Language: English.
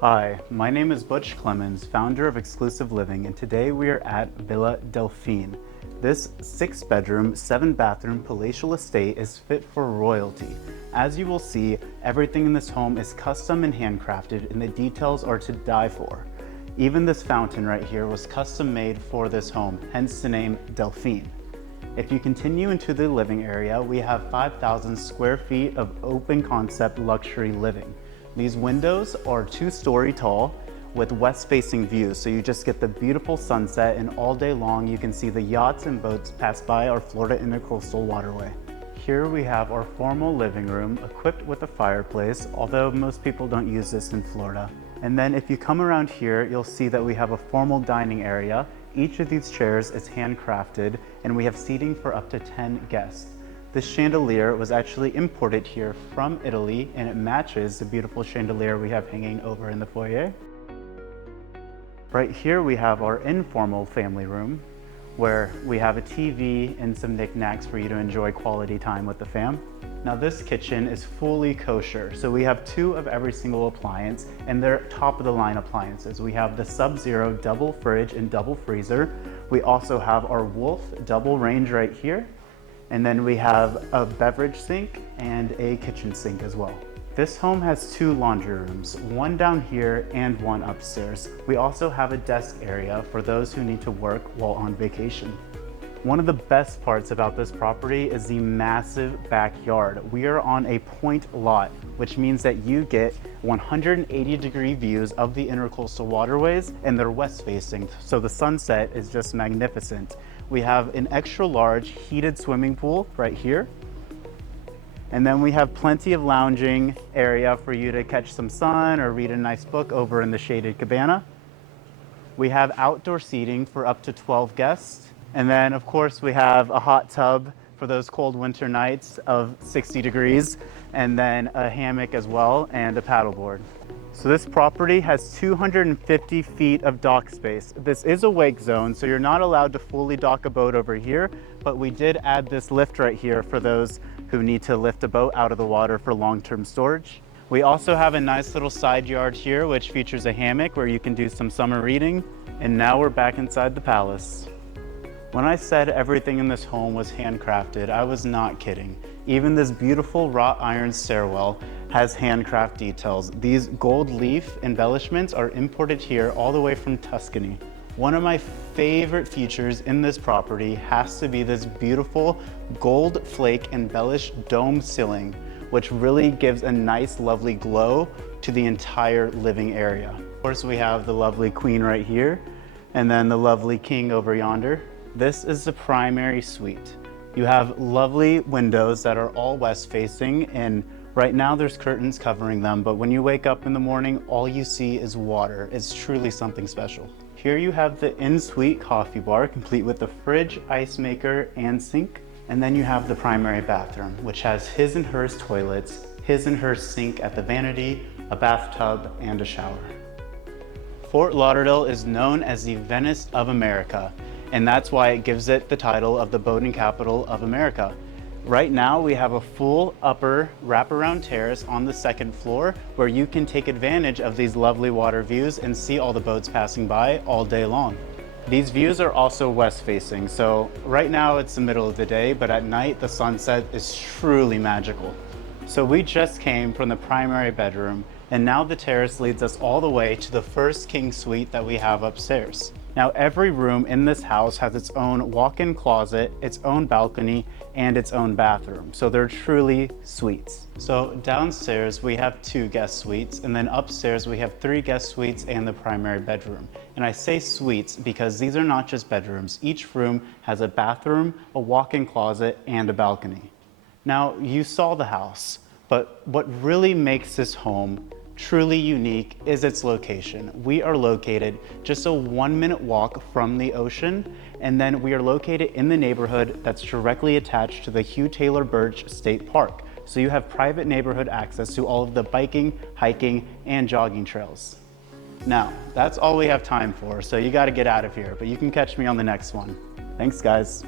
Hi, my name is Butch Clemens, founder of Exclusive Living, and today we are at Villa Delphine. This 6-bedroom, 7-bathroom palatial estate is fit for royalty. As you will see, everything in this home is custom and handcrafted, and the details are to die for. Even this fountain right here was custom made for this home, hence the name Delphine. If you continue into the living area, we have 5,000 square feet of open concept luxury living. These windows are 2-story tall with west-facing views, so you just get the beautiful sunset, and all day long you can see the yachts and boats pass by our Florida Intercoastal Waterway. Here we have our formal living room equipped with a fireplace, although most people don't use this in Florida. And then if you come around here, you'll see that we have a formal dining area. Each of these chairs is handcrafted, and we have seating for up to 10 guests. This chandelier was actually imported here from Italy, and it matches the beautiful chandelier we have hanging over in the foyer. Right here we have our informal family room, where we have a TV and some knickknacks for you to enjoy quality time with the fam. Now this kitchen is fully kosher, so we have 2 of every single appliance, and they're top of the line appliances. We have the Sub-Zero double fridge and double freezer. We also have our Wolf double range right here. And then we have a beverage sink and a kitchen sink as well. This home has 2 laundry rooms, one down here and one upstairs. We also have a desk area for those who need to work while on vacation. One of the best parts about this property is the massive backyard. We are on a point lot, which means that you get 180-degree views of the intercoastal waterways, and they're west facing, so the sunset is just magnificent. We have an extra large heated swimming pool right here. And then we have plenty of lounging area for you to catch some sun or read a nice book over in the shaded cabana. We have outdoor seating for up to 12 guests. And then of course we have a hot tub for those cold winter nights of 60 degrees, and then a hammock as well, and a paddleboard. So this property has 250 feet of dock space. This is a wake zone, so you're not allowed to fully dock a boat over here, but we did add this lift right here for those who need to lift a boat out of the water for long-term storage. We also have a nice little side yard here, which features a hammock where you can do some summer reading. And now we're back inside the palace. When I said everything in this home was handcrafted, I was not kidding. Even this beautiful wrought iron stairwell has handcraft details. These gold leaf embellishments are imported here all the way from Tuscany. One of my favorite features in this property has to be this beautiful gold flake embellished dome ceiling, which really gives a nice, lovely glow to the entire living area. Of course, we have the lovely queen right here, and then the lovely king over yonder. This is the primary suite. You have lovely windows that are all west facing, and right now there's curtains covering them, but when you wake up in the morning, all you see is water. It's truly something special. Here you have the in-suite coffee bar, complete with the fridge, ice maker, and sink. And then you have the primary bathroom, which has his and hers toilets, his and hers sink at the vanity, a bathtub, and a shower. Fort Lauderdale is known as the Venice of America, and that's why it gives it the title of the boating capital of America. Right now we have a full upper wraparound terrace on the 2nd floor where you can take advantage of these lovely water views and see all the boats passing by all day long. These views are also west facing, so right now it's the middle of the day, but at night the sunset is truly magical. So we just came from the primary bedroom, and now the terrace leads us all the way to the first king suite that we have upstairs. Now every room in this house has its own walk-in closet, its own balcony, and its own bathroom. So they're truly suites. So downstairs we have 2 guest suites, and then upstairs we have 3 guest suites and the primary bedroom. And I say suites because these are not just bedrooms. Each room has a bathroom, a walk-in closet, and a balcony. Now you saw the house, but what really makes this home truly unique is its location. We are located just a 1-minute walk from the ocean, and then we are located in the neighborhood that's directly attached to the Hugh Taylor Birch State Park. So you have private neighborhood access to all of the biking, hiking, and jogging trails. Now, that's all we have time for, so you gotta get out of here, but you can catch me on the next one. Thanks, guys.